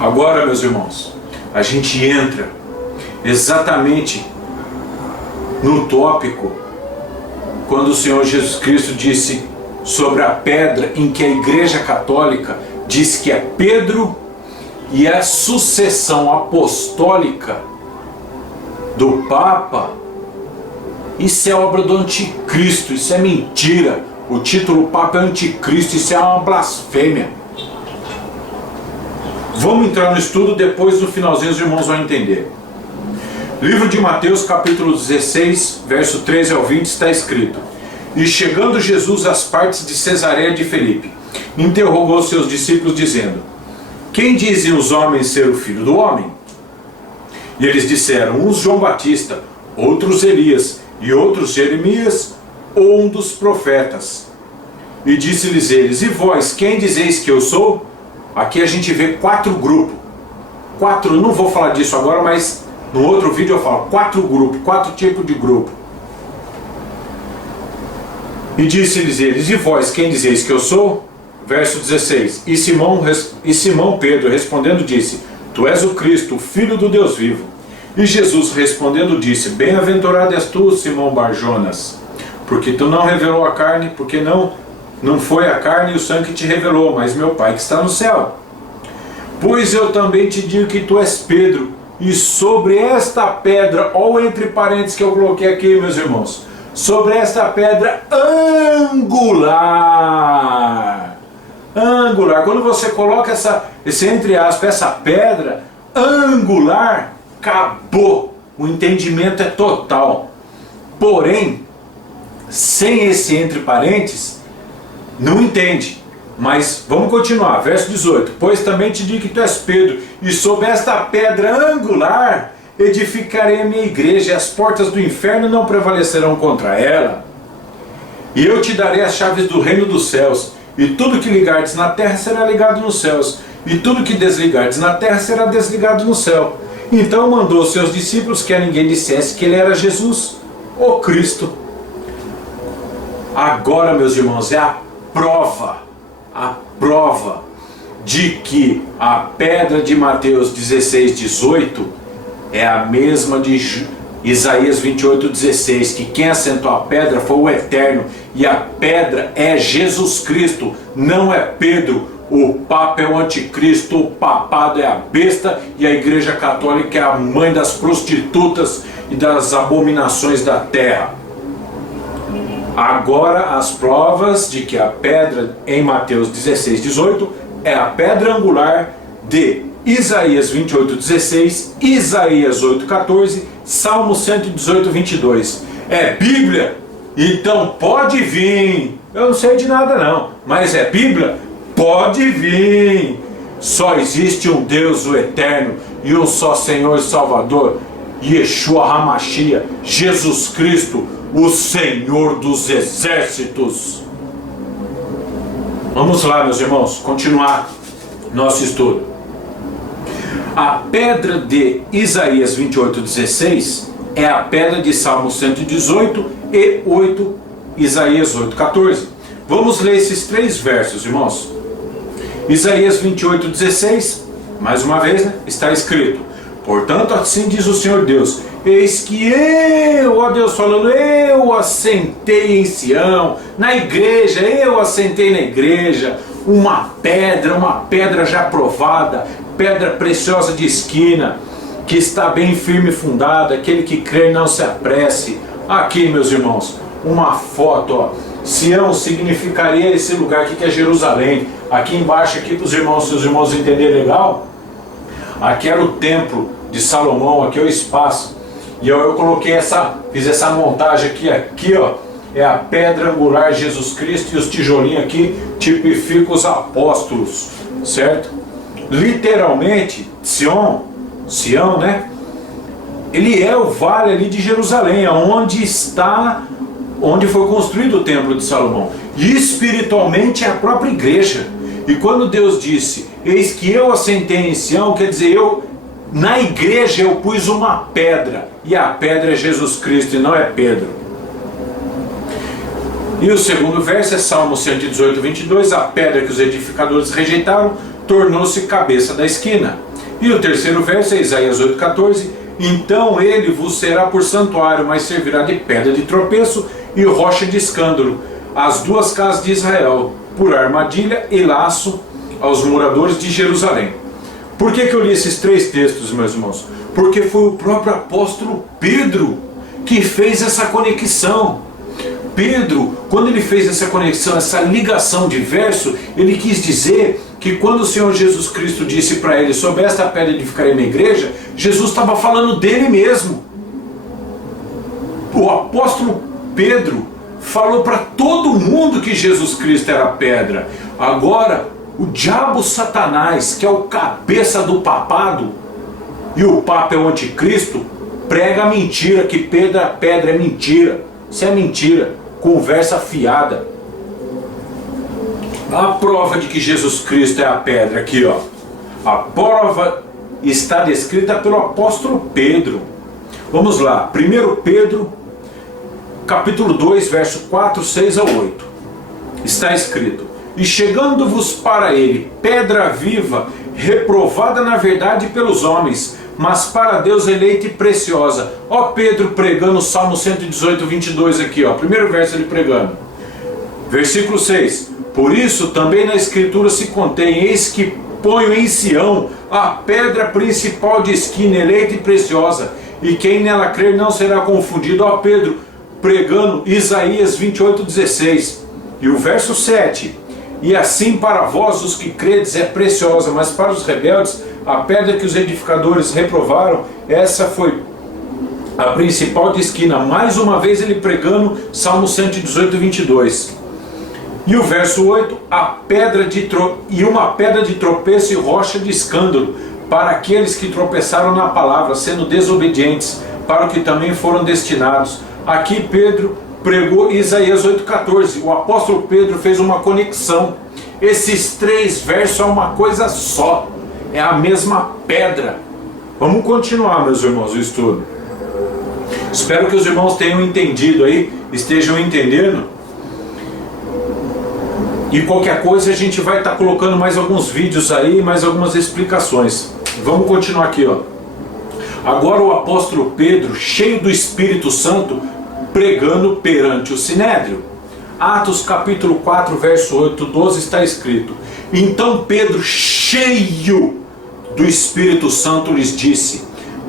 Agora, meus irmãos, a gente entra exatamente no tópico quando o Senhor Jesus Cristo disse sobre a pedra em que a Igreja Católica diz que é Pedro, e a sucessão apostólica do Papa, isso é obra do anticristo, isso é mentira. O título Papa é anticristo, isso é uma blasfêmia. Vamos entrar no estudo, depois no finalzinho os irmãos vão entender. Livro de Mateus, capítulo 16, verso 13 ao 20, está escrito: E chegando Jesus às partes de Cesareia de Filipe, interrogou seus discípulos, dizendo: Quem dizem os homens ser o Filho do Homem? E eles disseram: uns João Batista, outros Elias, e outros Jeremias, ou um dos profetas. E disse-lhes eles: E vós, quem dizeis que eu sou? Aqui a gente vê 4 grupos. 4, não vou falar disso agora, mas no outro vídeo eu falo 4 grupos, 4 tipos de grupo. E disse-lhes eles: E vós, quem dizeis que eu sou? Verso 16. E Simão Pedro respondendo disse: Tu és o Cristo, o Filho do Deus vivo. E Jesus respondendo disse: Bem-aventurado és tu, Simão Barjonas, porque tu não revelou a carne, porque não foi a carne e o sangue que te revelou, mas meu Pai que está no céu. Pois eu também te digo que tu és Pedro, e sobre esta pedra, ou entre parênteses que eu coloquei aqui, meus irmãos, sobre esta pedra angular, quando você coloca esse entre aspas, essa pedra angular, acabou, o entendimento é total. Porém, sem esse entre parênteses, não entende. Mas vamos continuar, verso 18. Pois também te digo que tu és Pedro, e sobre esta pedra angular edificarei a minha igreja, e as portas do inferno não prevalecerão contra ela. E eu te darei as chaves do reino dos céus, e tudo que ligardes na terra será ligado nos céus, e tudo que desligardes na terra será desligado no céu. Então mandou seus discípulos que a ninguém dissesse que ele era Jesus, o Cristo. Agora, meus irmãos, é a prova de que a pedra de Mateus 16, 18 é a mesma de Isaías 28, 16, que quem assentou a pedra foi o Eterno, e a pedra é Jesus Cristo, não é Pedro. O Papa é o anticristo, o papado é a besta, e a Igreja Católica é a mãe das prostitutas e das abominações da terra. Agora as provas de que a pedra em Mateus 16, 18 é a pedra angular de Isaías 28, 16, Isaías 8, 14, Salmo 118, 22. É Bíblia? Então pode vir. Eu não sei de nada não, mas é Bíblia? Pode vir. Só existe um Deus, o Eterno, e um só Senhor e Salvador, Yeshua HaMashiach, Jesus Cristo, o Senhor dos exércitos. Vamos lá, meus irmãos, continuar nosso estudo. A pedra de Isaías 28, 16 é a pedra de Salmo 118 e 8, Isaías 8, 14. Vamos ler esses 3 versos, irmãos. Isaías 28, 16, mais uma vez, né, está escrito: Portanto, assim diz o Senhor Deus: Eis que eu, ó Deus falando, eu assentei em Sião, na igreja, eu assentei na igreja, uma pedra já provada, pedra preciosa de esquina, que está bem firme e fundada, aquele que crê não se apresse. Aqui, meus irmãos, uma foto, ó. Sião significaria esse lugar aqui que é Jerusalém. Aqui embaixo, aqui para os irmãos, se os irmãos entenderem legal, aqui era o templo de Salomão, aqui é o espaço. E eu coloquei fiz essa montagem aqui ó, é a pedra angular Jesus Cristo, e os tijolinhos aqui tipificam os apóstolos, certo? Literalmente, Sião, né? Ele é o vale ali de Jerusalém, onde foi construído o templo de Salomão. E espiritualmente é a própria igreja. E quando Deus disse: Eis que eu assentei em Sião, quer dizer, na igreja eu pus uma pedra, e a pedra é Jesus Cristo e não é Pedro. E o segundo verso é Salmo 118, 22, a pedra que os edificadores rejeitaram, tornou-se cabeça da esquina. E o terceiro verso é Isaías 8,14: então ele vos será por santuário, mas servirá de pedra de tropeço e rocha de escândalo, as duas casas de Israel, por armadilha e laço aos moradores de Jerusalém. Por que eu li esses três textos, meus irmãos? Porque foi o próprio apóstolo Pedro que fez essa conexão. Pedro, quando ele fez essa conexão, essa ligação de verso, ele quis dizer que quando o Senhor Jesus Cristo disse para ele: sobre esta pedra edificarei minha igreja, Jesus estava falando dele mesmo. O apóstolo Pedro falou para todo mundo que Jesus Cristo era pedra. Agora, o diabo Satanás, que é o cabeça do papado, e o Papa é o anticristo, prega a mentira, que pedra é mentira. Isso é mentira, conversa fiada. A prova de que Jesus Cristo é a pedra aqui, ó. A prova está descrita pelo apóstolo Pedro. Vamos lá, 1 Pedro, capítulo 2, verso 4, 6 a 8. Está escrito: e chegando-vos para ele, pedra viva, reprovada na verdade pelos homens, mas para Deus eleita e preciosa. Ó Pedro pregando o Salmo 118, 22 aqui, ó. Primeiro verso ele pregando. Versículo 6. Por isso também na escritura se contém: eis que ponho em Sião a pedra principal de esquina, eleita e preciosa, e quem nela crer não será confundido. Ó Pedro pregando Isaías 28, 16. E o verso 7. E assim para vós os que credes é preciosa, mas para os rebeldes a pedra que os edificadores reprovaram, essa foi a principal de esquina. Mais uma vez ele pregando Salmo 118, 22. E o verso 8: uma pedra de tropeço e rocha de escândalo para aqueles que tropeçaram na palavra, sendo desobedientes, para o que também foram destinados. Aqui Pedro pregou Isaías 8,14. O apóstolo Pedro fez uma conexão. Esses três versos é uma coisa só, é a mesma pedra. Vamos continuar, meus irmãos, o estudo. Espero que os irmãos tenham entendido aí, estejam entendendo. E qualquer coisa a gente vai estar colocando mais alguns vídeos aí, mais algumas explicações. Vamos continuar aqui, ó. Agora o apóstolo Pedro, cheio do Espírito Santo, pregando perante o Sinédrio. Atos capítulo 4, verso 8, 12 está escrito: então Pedro, cheio do Espírito Santo, lhes disse: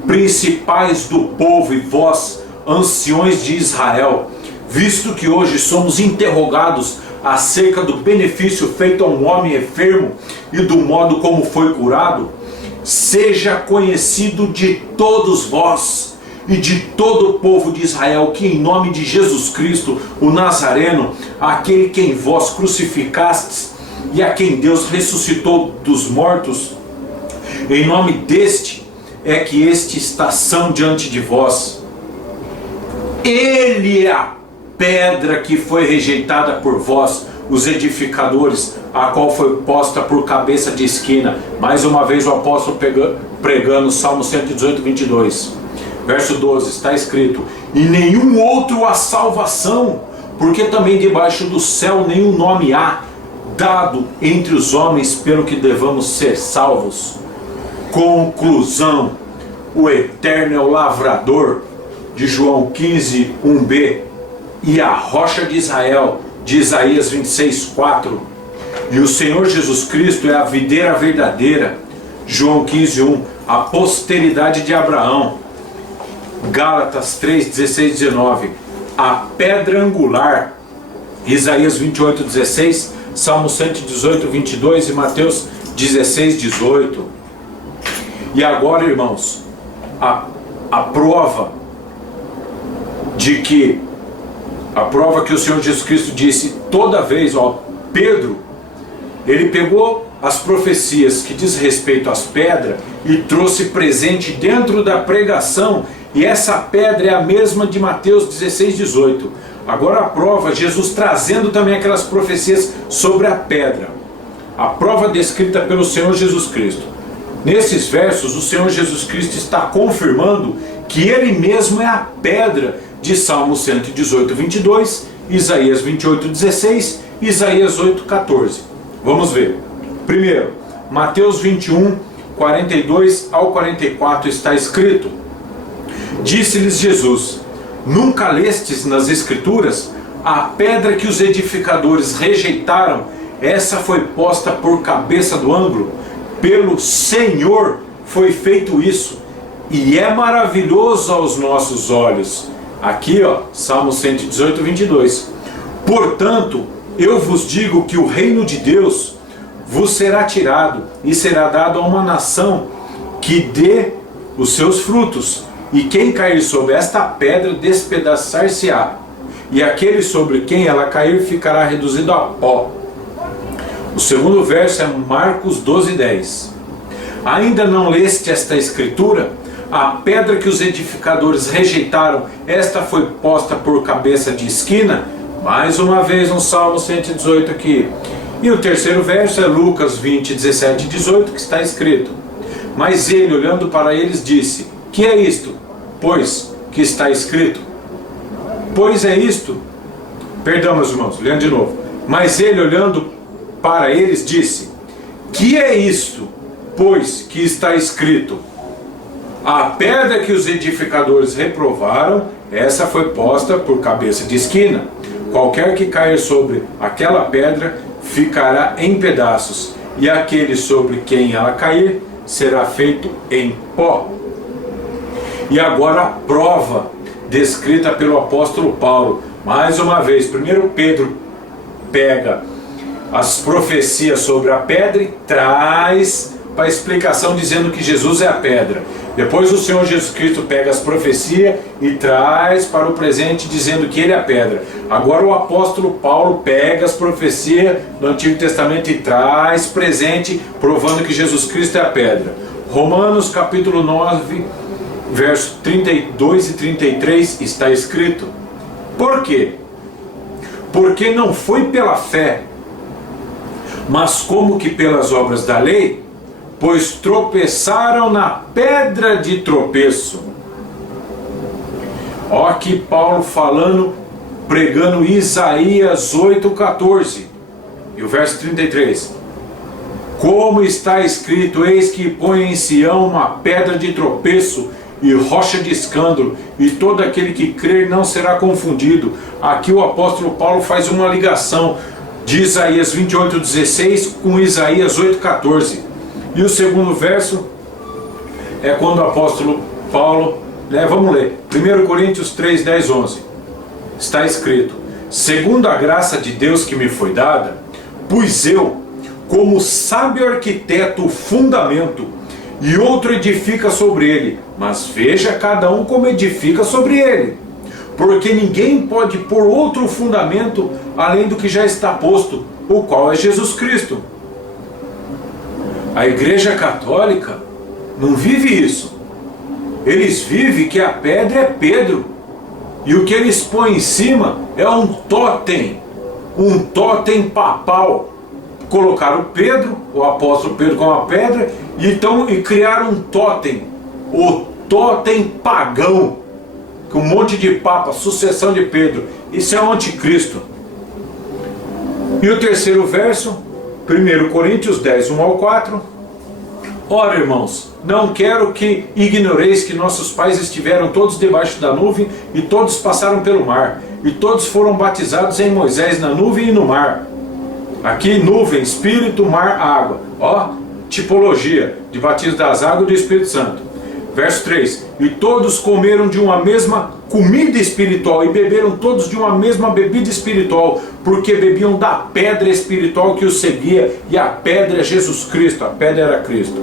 principais do povo e vós, anciões de Israel, visto que hoje somos interrogados acerca do benefício feito a um homem enfermo e do modo como foi curado, seja conhecido de todos vós e de todo o povo de Israel, que em nome de Jesus Cristo, o Nazareno, aquele que em vós crucificastes e a quem Deus ressuscitou dos mortos, em nome deste é que este está são diante de vós. Ele é a pedra que foi rejeitada por vós, os edificadores, a qual foi posta por cabeça de esquina. Mais uma vez o apóstolo pregando Salmo 118, 22. Verso 12, está escrito: e nenhum outro há salvação, porque também debaixo do céu nenhum nome há dado entre os homens pelo que devamos ser salvos. Conclusão: o eterno é o lavrador, de João 15, 1b, e a rocha de Israel, de Isaías 26, 4. E o Senhor Jesus Cristo é a videira verdadeira, João 15, 1, a posteridade de Abraão, Gálatas 3, 16, 19, a pedra angular, Isaías 28, 16, Salmo 118, 22 e Mateus 16, 18. E agora, irmãos, a prova que o Senhor Jesus Cristo disse toda vez, ó, Pedro, ele pegou as profecias que diz respeito às pedras e trouxe presente dentro da pregação, e essa pedra é a mesma de Mateus 16, 18. Agora a prova, Jesus trazendo também aquelas profecias sobre a pedra. A prova descrita pelo Senhor Jesus Cristo. Nesses versos, o Senhor Jesus Cristo está confirmando que Ele mesmo é a pedra de Salmo 118, 22, Isaías 28, 16, Isaías 8, 14. Vamos ver. Primeiro, Mateus 21, 42 ao 44 está escrito: Disse-lhes Jesus: Nunca lestes nas Escrituras? A pedra que os edificadores rejeitaram, essa foi posta por cabeça do ângulo. Pelo Senhor foi feito isso, e é maravilhoso aos nossos olhos. Aqui, Salmo 118, 22. Portanto, eu vos digo que o reino de Deus vos será tirado, e será dado a uma nação que dê os seus frutos. E quem cair sobre esta pedra despedaçar-se-á, e aquele sobre quem ela cair ficará reduzido a pó. O segundo verso é Marcos 12, 10. Ainda não leste esta escritura? A pedra que os edificadores rejeitaram, esta foi posta por cabeça de esquina. Mais uma vez no Salmo 118 aqui. E o terceiro verso é Lucas 20, 17 e 18, que está escrito: Mas ele, olhando para eles, disse: Que é isto? Pois que está escrito. Pois é isto. Perdão, meus irmãos, lendo de novo. Mas ele, olhando para eles, disse: Que é isto? Pois que está escrito. A pedra que os edificadores reprovaram, essa foi posta por cabeça de esquina. Qualquer que cair sobre aquela pedra ficará em pedaços, e aquele sobre quem ela cair será feito em pó. E agora a prova descrita pelo apóstolo Paulo. Mais uma vez, primeiro Pedro pega as profecias sobre a pedra e traz para a explicação dizendo que Jesus é a pedra. Depois o Senhor Jesus Cristo pega as profecias e traz para o presente dizendo que ele é a pedra. Agora o apóstolo Paulo pega as profecias do Antigo Testamento e traz presente, provando que Jesus Cristo é a pedra. Romanos capítulo 9, verso 32 e 33 está escrito: Por quê? Porque não foi pela fé, mas como que pelas obras da lei, pois tropeçaram na pedra de tropeço. Ó, aqui Paulo falando, pregando Isaías 8,14 e o verso 33. Como está escrito: Eis que põe em Sião uma pedra de tropeço e rocha de escândalo, e todo aquele que crer não será confundido. Aqui o apóstolo Paulo faz uma ligação de Isaías 28,16 com Isaías 8,14. E o segundo verso é quando o apóstolo Paulo, vamos ler, 1 Coríntios 3, 10, 11. Está escrito: Segundo a graça de Deus que me foi dada, pus eu, como sábio arquiteto, o fundamento, e outro edifica sobre ele, mas veja cada um como edifica sobre ele. Porque ninguém pode pôr outro fundamento além do que já está posto, o qual é Jesus Cristo. A Igreja Católica não vive isso. Eles vivem que a pedra é Pedro, e o que eles põem em cima é um totem papal. Colocaram Pedro, o apóstolo Pedro, com a pedra, e criaram um totem, o totem pagão, com um monte de papa, sucessão de Pedro. Isso é o anticristo. E o terceiro verso, 1 Coríntios 10, 1 ao 4. Ora, irmãos, não quero que ignoreis que nossos pais estiveram todos debaixo da nuvem, e todos passaram pelo mar, e todos foram batizados em Moisés na nuvem e no mar. Aqui nuvem, espírito, mar, água. Ó, tipologia de batismo das águas e do Espírito Santo. Verso 3. E todos comeram de uma mesma comida espiritual, e beberam todos de uma mesma bebida espiritual, porque bebiam da pedra espiritual que os seguia, e a pedra é Jesus Cristo, a pedra era Cristo.